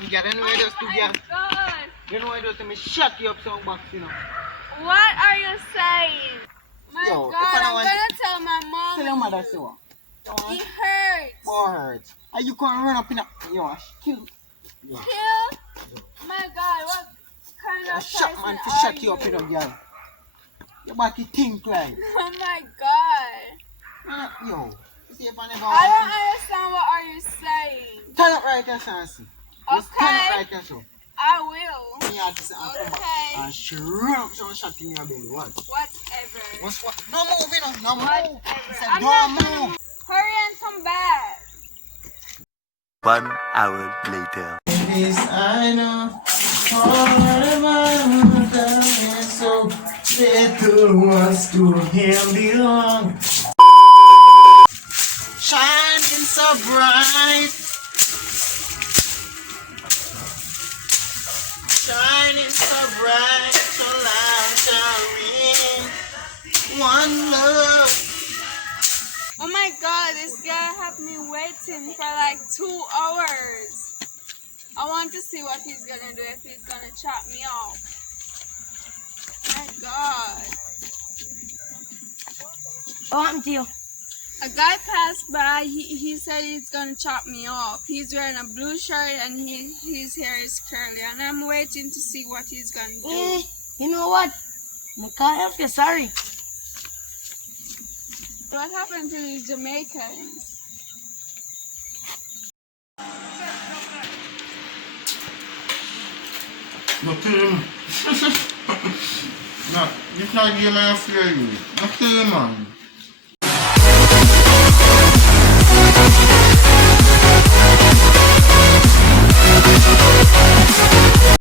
damn girl. You know what I just do, girl? God. You know what I just do? Me shut you up some box, you know. What are you saying? My Yo, if God, I don't I'm want- gonna tell my mom. Tell your mother so. It hurts. What hurts? Are you gonna run up in a... Yo, kill. Yo. Kill? My God, what kind of Shut person man to are shut you up, you know, girl. Your body think like. Oh my God. Yo, see if I never I don't understand what are you saying. turn it right there, Sansi. Just turn it Okay. right there, so. I will. You have to say, Okay. and shrunk some shot in your belly. What? Whatever. What's what? No move, you know. No move. Whatever. I said, I'm don't not gonna move. move. Hurry and come back. 1 hour later. This I know. All about them is so little wants to him belong. Shining so bright. Shining so bright, so loud, so ring. One love. Oh my God, this guy have me waiting for like 2 hours. I want to see what he's gonna do, if he's gonna chop me off. My God. What happened to you? A guy passed by, he said he's gonna chop me off. He's wearing a blue shirt and his hair is curly, and I'm waiting to see what he's gonna do. You know what? I can't help you, sorry. What happened to these Jamaicans? No kill him. No, this not game I fear you. No kill him, man.